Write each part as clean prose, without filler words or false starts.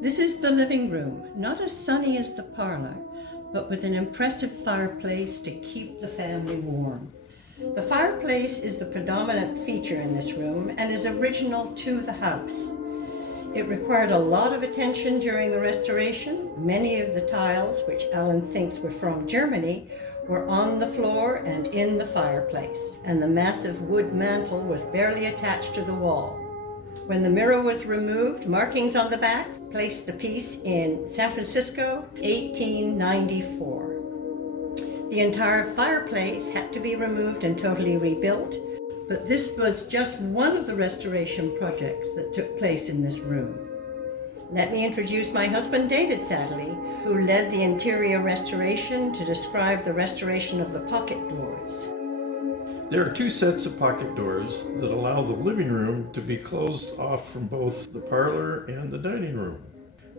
This is the living room, not as sunny as the parlor, but with an impressive fireplace to keep the family warm. The fireplace is the predominant feature in this room and is original to the house. It required a lot of attention during the restoration. Many of the tiles, which Alan thinks were from Germany, were on the floor and in the fireplace, and the massive wood mantel was barely attached to the wall. When the mirror was removed, markings on the back placed the piece in San Francisco, 1894. The entire fireplace had to be removed and totally rebuilt, but this was just one of the restoration projects that took place in this room. Let me introduce my husband, David Sadley, who led the interior restoration to describe the restoration of the pocket doors. There are two sets of pocket doors that allow the living room to be closed off from both the parlor and the dining room.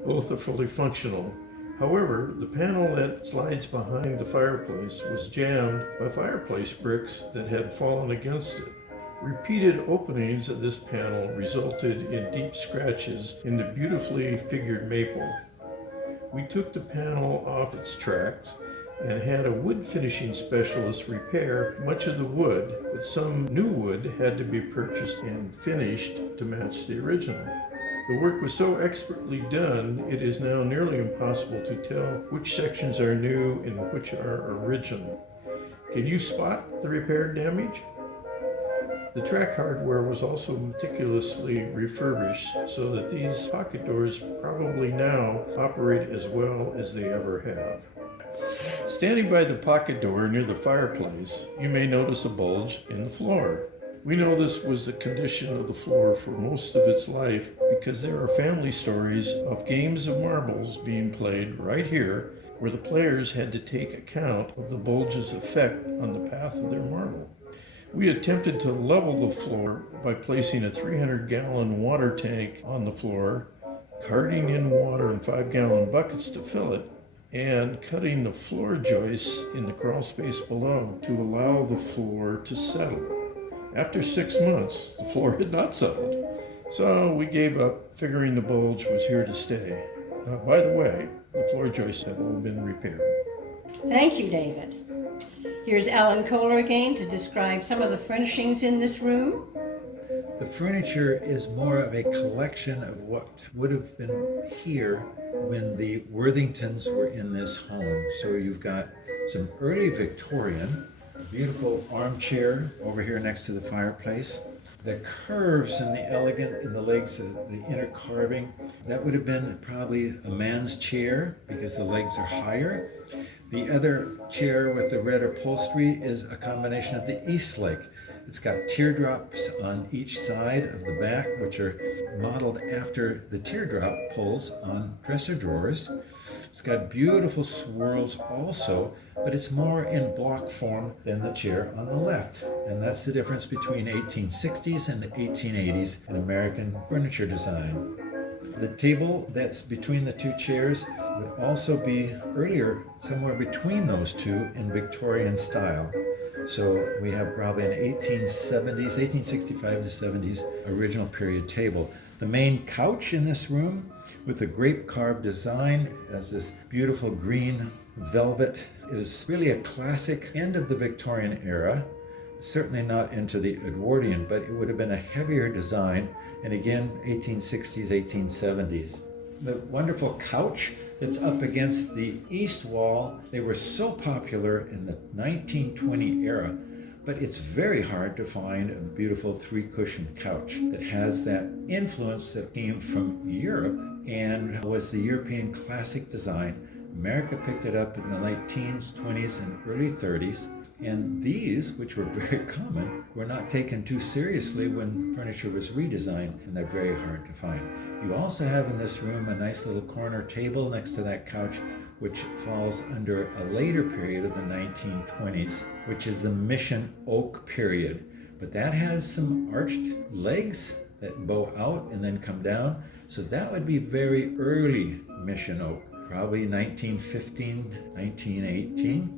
Both are fully functional. However, the panel that slides behind the fireplace was jammed by fireplace bricks that had fallen against it. Repeated openings of this panel resulted in deep scratches in the beautifully figured maple. We took the panel off its tracks and had a wood finishing specialist repair much of the wood, but some new wood had to be purchased and finished to match the original. The work was so expertly done, it is now nearly impossible to tell which sections are new and which are original. Can you spot the repaired damage? The track hardware was also meticulously refurbished so that these pocket doors probably now operate as well as they ever have. Standing by the pocket door near the fireplace, you may notice a bulge in the floor. We know this was the condition of the floor for most of its life because there are family stories of games of marbles being played right here where the players had to take account of the bulge's effect on the path of their marble. We attempted to level the floor by placing a 300-gallon water tank on the floor, carting in water in 5-gallon buckets to fill it, and cutting the floor joists in the crawl space below to allow the floor to settle. After 6 months, the floor had not settled, so we gave up, figuring the bulge was here to stay. By the way, the floor joists have all been repaired. Thank you, David. Here's Alan Kohler again to describe some of the furnishings in this room. The furniture is more of a collection of what would have been here when the Worthingtons were in this home. So you've got some early Victorian, a beautiful armchair over here next to the fireplace. The curves and the elegant in the legs, the inner carving, that would have been probably a man's chair because the legs are higher. The other chair with the red upholstery is a combination of the east leg. It's got teardrops on each side of the back, which are modeled after the teardrop pulls on dresser drawers. It's got beautiful swirls also, but it's more in block form than the chair on the left. And that's the difference between 1860s and 1880s in American furniture design. The table that's between the two chairs would also be earlier, somewhere between those two in Victorian style. So we have probably an 1870s, 1865 to 70s original period table. The main couch in this room with the grape carved design as this beautiful green velvet is really a classic end of the Victorian era. Certainly not into the Edwardian, but it would have been a heavier design, and again 1860s, 1870s. The wonderful couch that's up against the east wall, they were so popular in the 1920 era, but it's very hard to find a beautiful 3-cushion couch that has that influence that came from Europe and was the European classic design. America picked it up in the late teens, 20s, and early 30s. And these, which were very common, were not taken too seriously when furniture was redesigned, and they're very hard to find. You also have in this room a nice little corner table next to that couch, which falls under a later period of the 1920s, which is the Mission Oak period. But that has some arched legs that bow out and then come down. So that would be very early Mission Oak, probably 1915, 1918.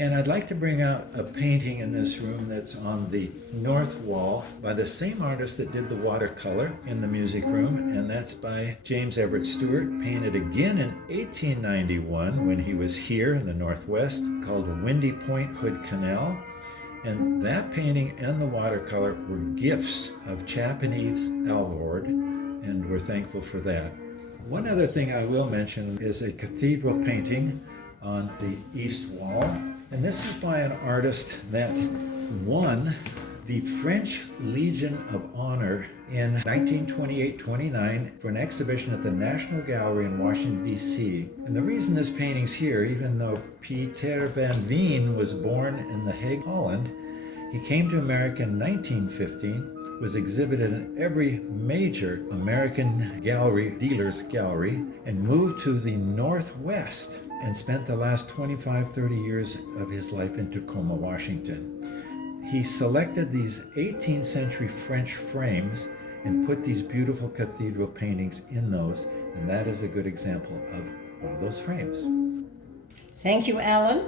And I'd like to bring out a painting in this room that's on the north wall by the same artist that did the watercolor in the music room, and that's by James Everett Stewart, painted again in 1891 when he was here in the Northwest, called Windy Point Hood Canal. And that painting and the watercolor were gifts of Chapanese Alvord, and we're thankful for that. One other thing I will mention is a cathedral painting on the east wall. And this is by an artist that won the French Legion of Honor in 1928-29 for an exhibition at the National Gallery in Washington, D.C. And the reason this painting's here, even though Pieter van Veen was born in The Hague, Holland, he came to America in 1915, was exhibited in every major American gallery, dealer's gallery, and moved to the Northwest and spent the last 25-30 years of his life in Tacoma, Washington. He selected these 18th century French frames and put these beautiful cathedral paintings in those, and that is a good example of one of those frames. Thank you, Alan.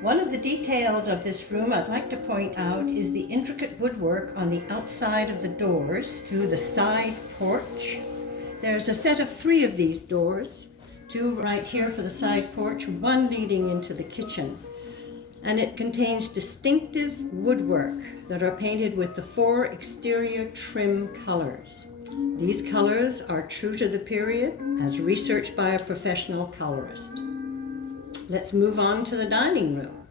One of the details of this room I'd like to point out is the intricate woodwork on the outside of the doors to the side porch. There's a set of 3 of these doors, 2 right here for the side porch, 1 leading into the kitchen. And it contains distinctive woodwork that are painted with the 4 exterior trim colors. These colors are true to the period, as researched by a professional colorist. Let's move on to the dining room.